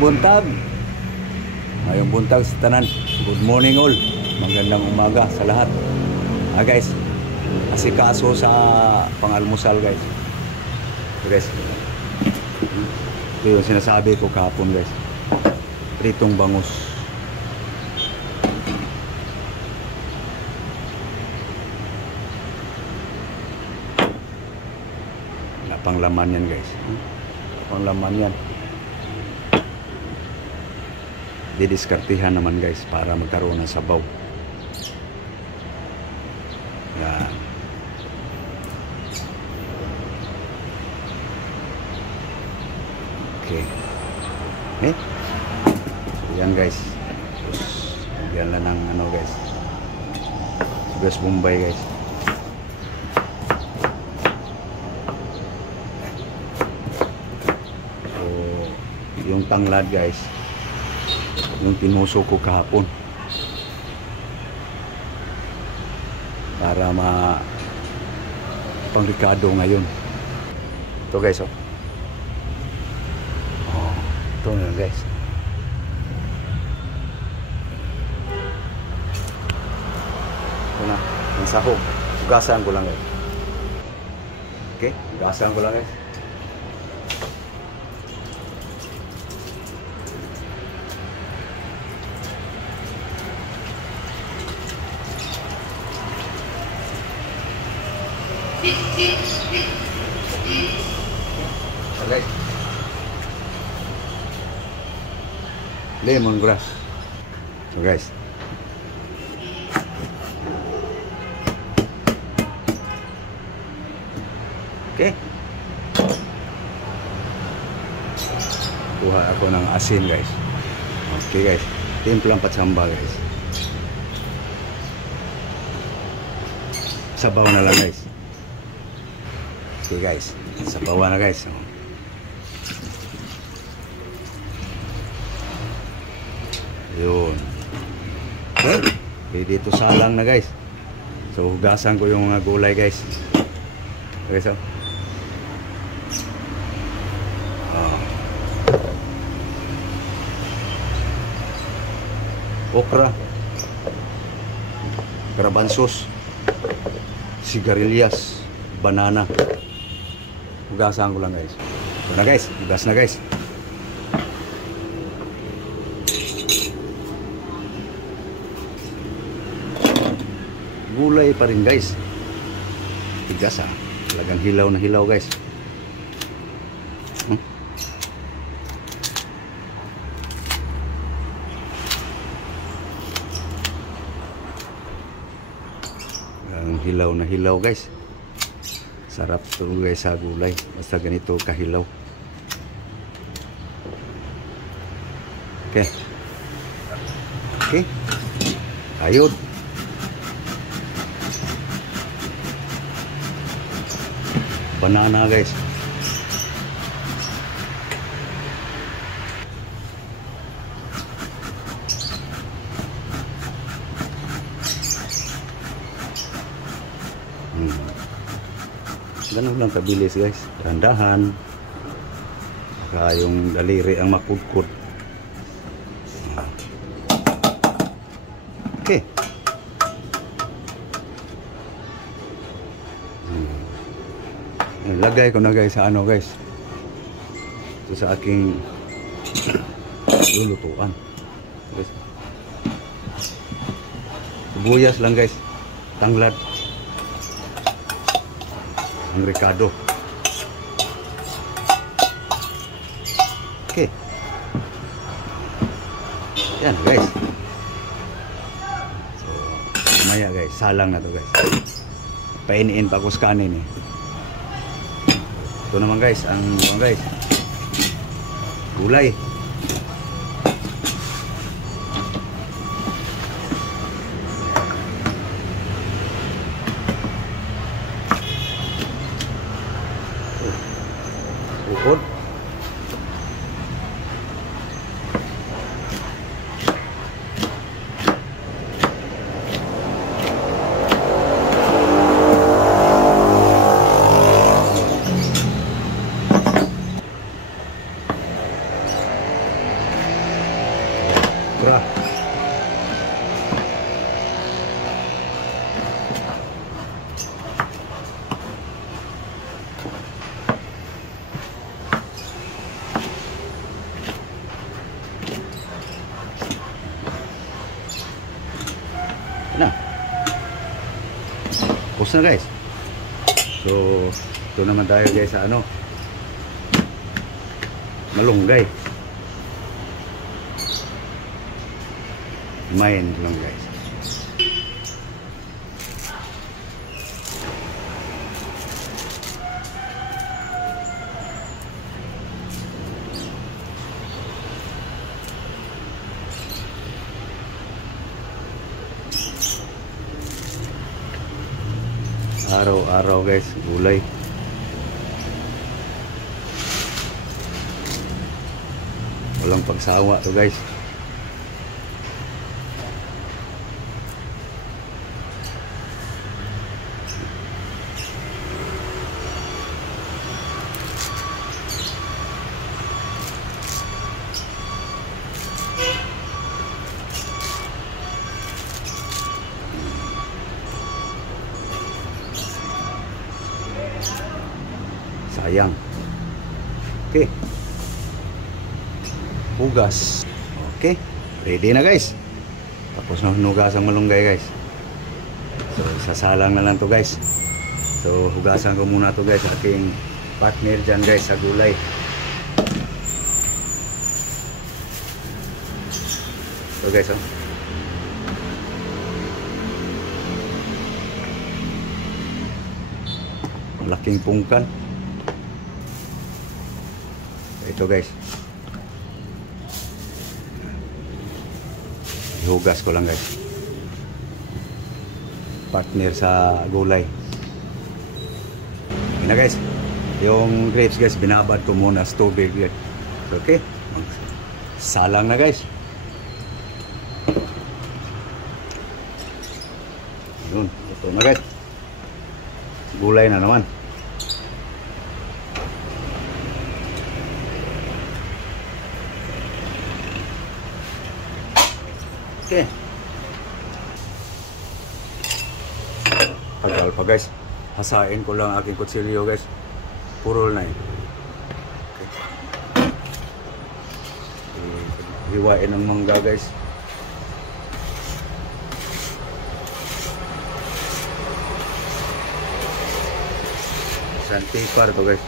buntag. Mayong buntag sa tanan. Good morning all. Magandang umaga sa lahat. Guys, asikaso sa pangalmusal guys. Guys, ito yung sinasabi ko kahapon guys. Pritong bangus. Panglaman yan guys. Panglaman yan. Didiskartihan naman guys para magkaroon ng sabaw. Yan. Okay. Yan guys. Tapos yan lang ng ano guys. Gas Bombay guys. Yung tanglad guys, yung tinuso ko kahapon para pang-ricado ngayon. Ito guys, oh. Ito na guys. Ito na, yung sahog. Ugasan ko lang guys. Okay, ugasan ko lang guys. Okay. Lemongrass. So guys. Okay. Kuha ako ng asin guys. Okay guys. Timplang patsamba guys. Sabaw na lang guys. Okay guys, sabawan na guys. Yun. Okay, dito salang na guys. So hugasan ko yung mga gulay guys. Okay so. Okra, garbanzos, sigarilyas, banana. Hugasan ko lang guys. Ito na guys, hugas na guys. Gulay pa rin guys. Tigas ha. Talagang hilaw na hilaw guys. Talagang hilaw na hilaw guys. Sarap ito guys sa gulay. Basta ganito kahilaw. Okay. Okay. Ayun. Banana guys. Ganun lang kabilis guys. Dahan-dahan. Saka yung daliri ang makudkod. Okay. Lagay ko na guys sa ano guys. Ito sa aking lulutuan. Guys. Sibuyas lang guys. Tanglad. Ang ricado. Okay. Yan guys. So, maya guys, salang na to guys. Painiin pa ko sa kanin eh. Ito naman guys, ang guys. Gulay. Ukod. okra. Na. Tapos na guys. So, ito naman tayo guys sa ano, malunggay. Main lang guys. Araw-araw guys, gulay. Walang pagsawa to guys. Sayang. Okay. Hugas. Okay. Ready na guys. Tapos na hugas ang malunggay guys. So sasalang na lang to guys. So hugasan ko muna to guys. Aking partner dyan guys sa gulay. So guys, oh. Malaking pungkan. Ito guys, ihugas ko lang guys, partner sa gulay. Yun na guys, yung grapes guys, binabad ko muna sa tubig guys. Okay, salang na guys. Yun, ito na guys, gulay na naman. Okay. Tagal pa guys. Hasain ko lang aking kutsilyo guys. Purol na yun. Okay. Hiwain ang mangga guys. Sandpaper to guys.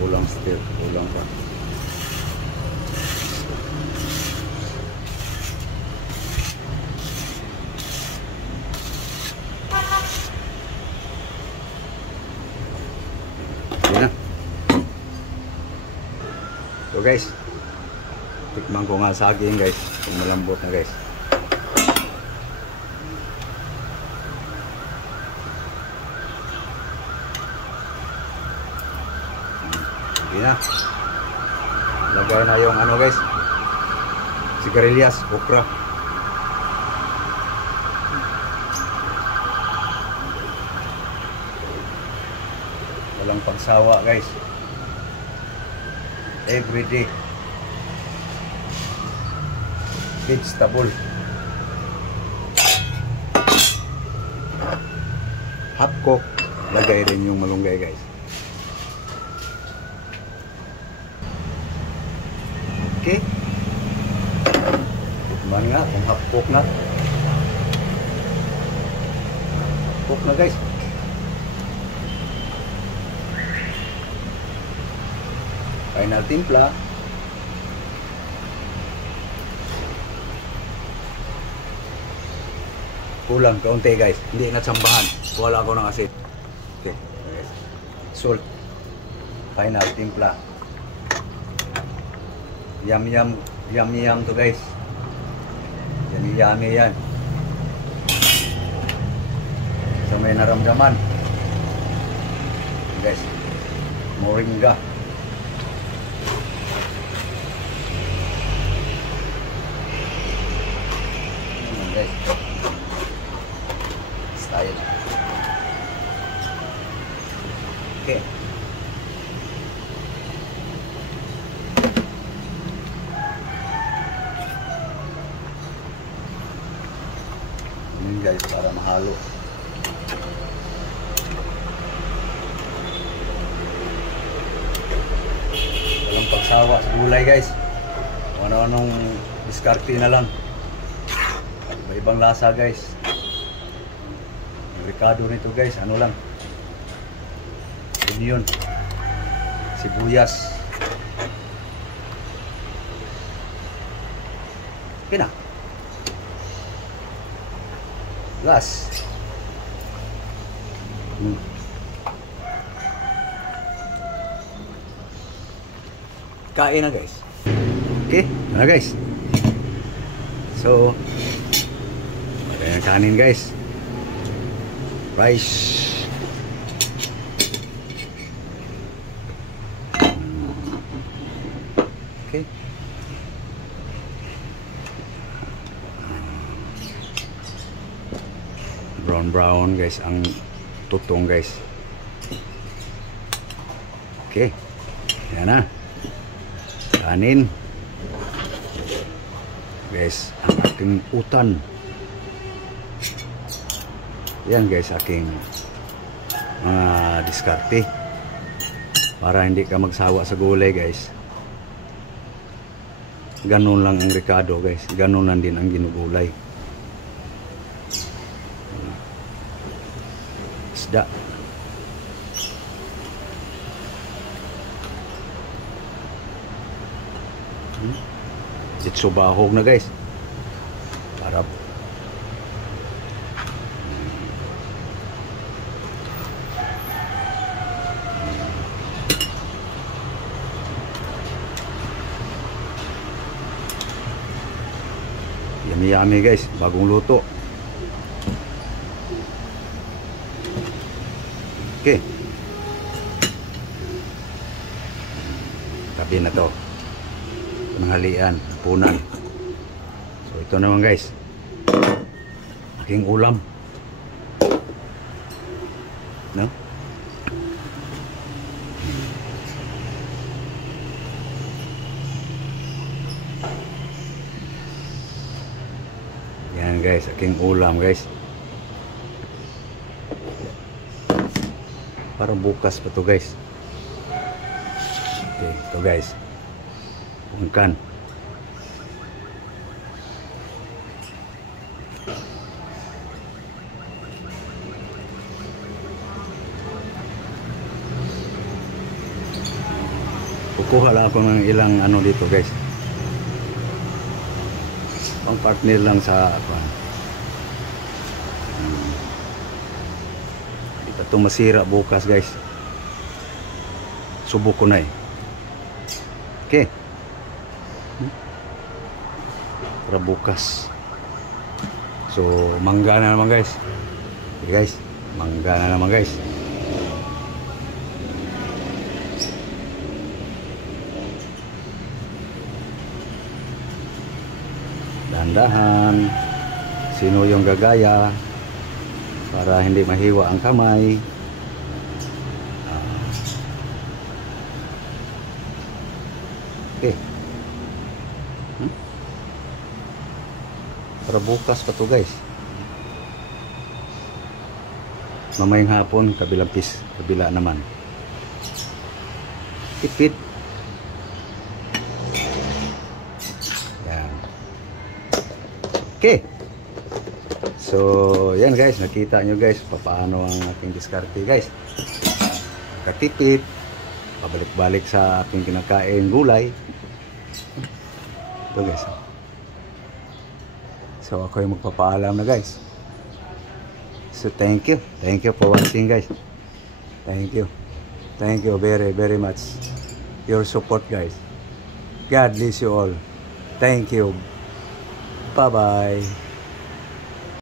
Ulang still, ulang pa. Yan na. So guys, tikman ko nga saging guys, kung malambot na guys. Hindi na. Lagay na yung ano guys, sigarilyas, okra. Walang pagsawa guys. Everyday vegetable. Hot cook. Lagay rin yung malunggay guys. Okay. Tikman nga kung hot cook na. Cook na guys. Final timpla. Kulang kaunti guys. Hindi na tsambahan. Wala ko ng asin. Okay. Salt. Final timpla. Yum to guys. Yummy yan. Sa may naramdaman. Guys. Moringa. guys. Style. Okay. Yun guys, para mahalo. Walang pagsawa sa gulay guys. Ano-anong diskarte na lang. Iba-ibang lasa guys. Yung ricado nito guys, ano lang. Onion. Sibuyas. Okay na. Last. Kain na guys. Okay, na guys. So, magandang kanin guys. Rice. Okay. Brown guys ang tutong guys. Okay. Yan na. Kanin. Guys, ang aking utan. Yan guys, aking diskarte. Para hindi ka magsawa sa gulay guys. Ganun lang ang ricado guys. Ganun lang din ang ginugulay. Isda. Itso bahog na guys. Sarap. Yummy guys, bagong luto. Okay. Tabi na to. Manghalian, punan. So ito naman guys, aking ulam, no? Yan guys, aking ulam guys. Parang bukas pa to guys. Okay, ito guys, ungkan. Kukuha lang ako ng ilang ano dito guys. Pang partner lang sa ako. Hindi pa ito masira bukas guys. Subok ko na eh. Okay. Para bukas. So mangga na naman guys. Okay guys, mangga na naman guys. Dahan-dahan. Sino yung gagaya para hindi mahiwa ang kamay. Okay. Para bukas pa to guys. Mamayang hapon kabilang kabila naman. Tipid. Yan. Okay. So, yan guys, nakita nyo guys paano ang aking diskarte guys. Katipid, pabalik-balik sa aking kinakain gulay. Ito guys. So, ako yung magpapaalam na guys. So, thank you for watching guys. Thank you very very much your support guys. God bless you all. Thank you. Bye bye.